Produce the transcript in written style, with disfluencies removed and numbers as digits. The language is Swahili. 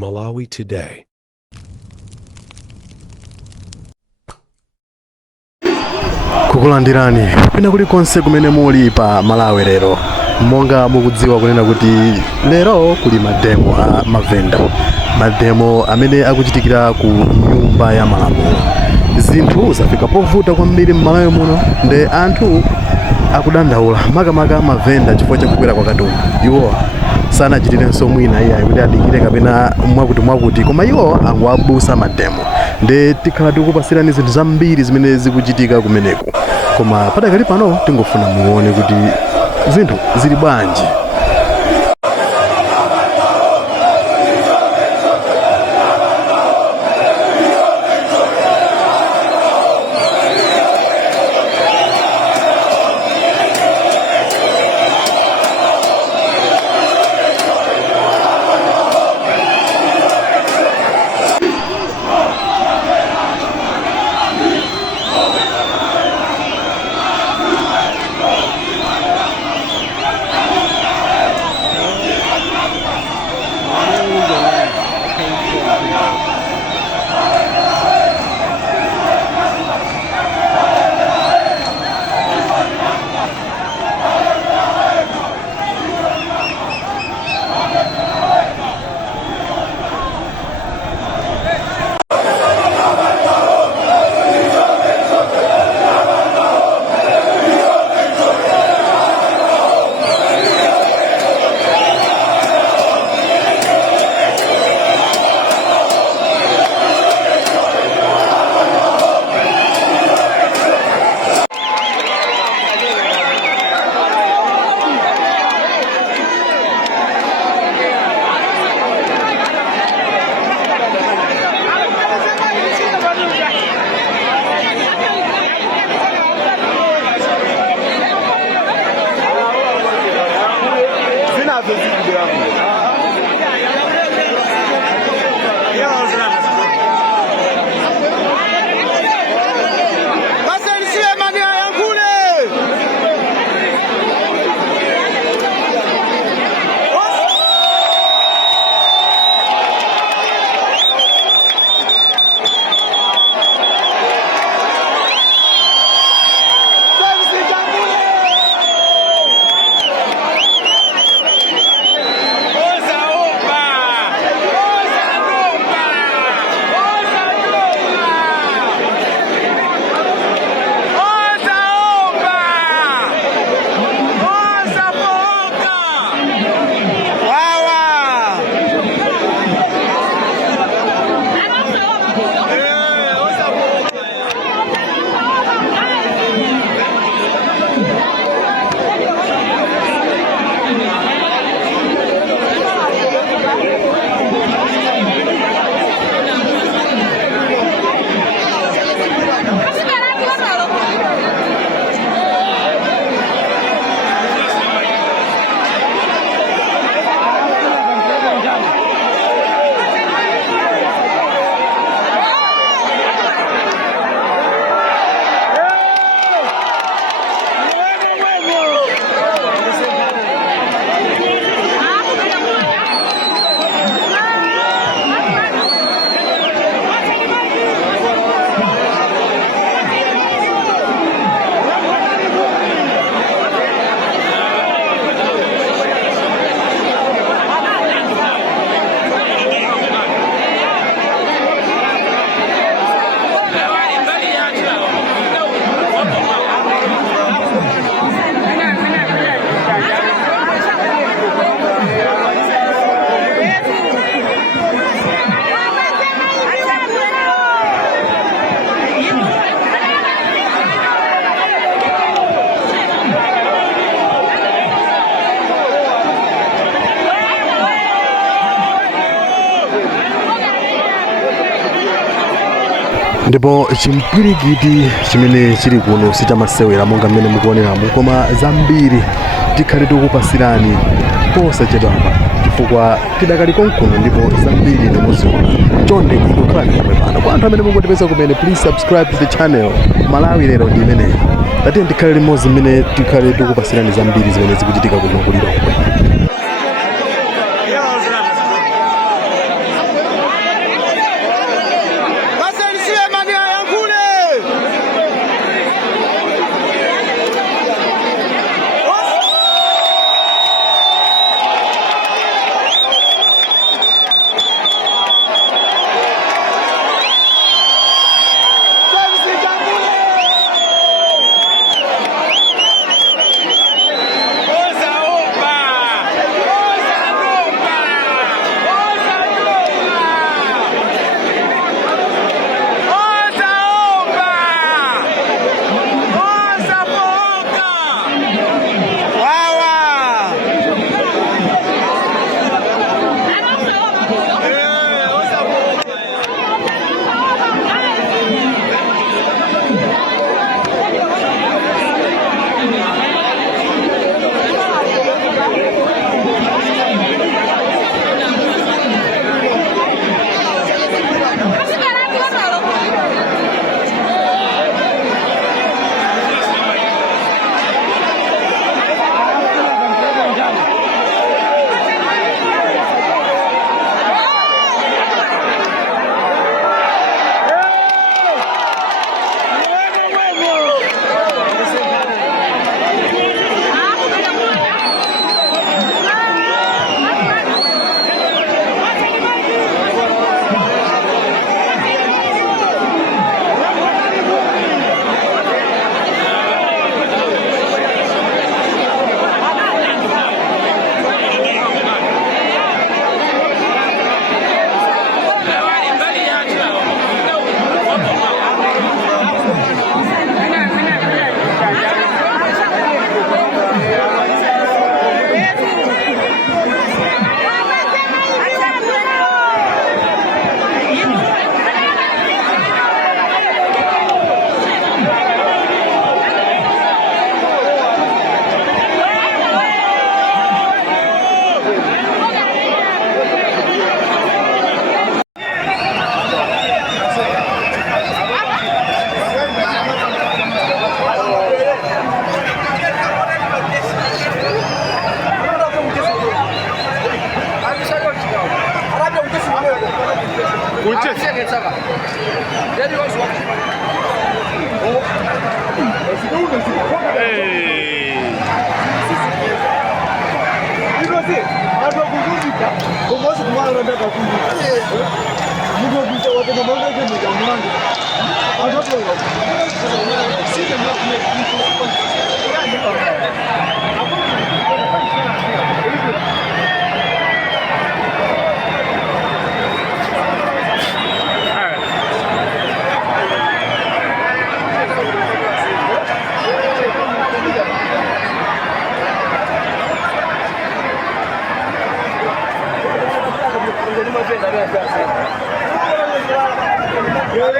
Malawi Today. Kukulandirani pina kulikonse kumene muli pa Malawi lero. Monga mukudziwa kunena kuti lero kuli mademo a mavenda, mademo amene akuchitikira ku nyumba ya malamulo. Zinthu zafika povuta kwambiri m'Malawi muno, nde anthu akudandaula makamaka mavenda chifukwa chakukwera kwa katundu. Iwo sanachitirenso mwina iye kuti adikire kapena mwakuti koma iwo angoabusa mademo. Nde tikhala tikupasirani zinthu zambiri zimene zikuchitika kumeneko, koma padakali pano tingofuna muone kuti zinthu zili bwanji. Ndipo chimpwirikiti chimene chili kuno sichamasewera monga mmene mukuoneramu, koma zambiri tikhale tikupasirani posachedwapa chifukwa tidakali konkuno ndipo zambiri nemuziona. Chonde ikukhala pano kwa anthu amene mukutipeza kumene, please subscribe to the channel. Malawi lero ndi imeneyi. Tatiye tikhale limodzi mmene tikhale tikupasirani zambiri zimene zikuchitika kuno kulilongwe. Yo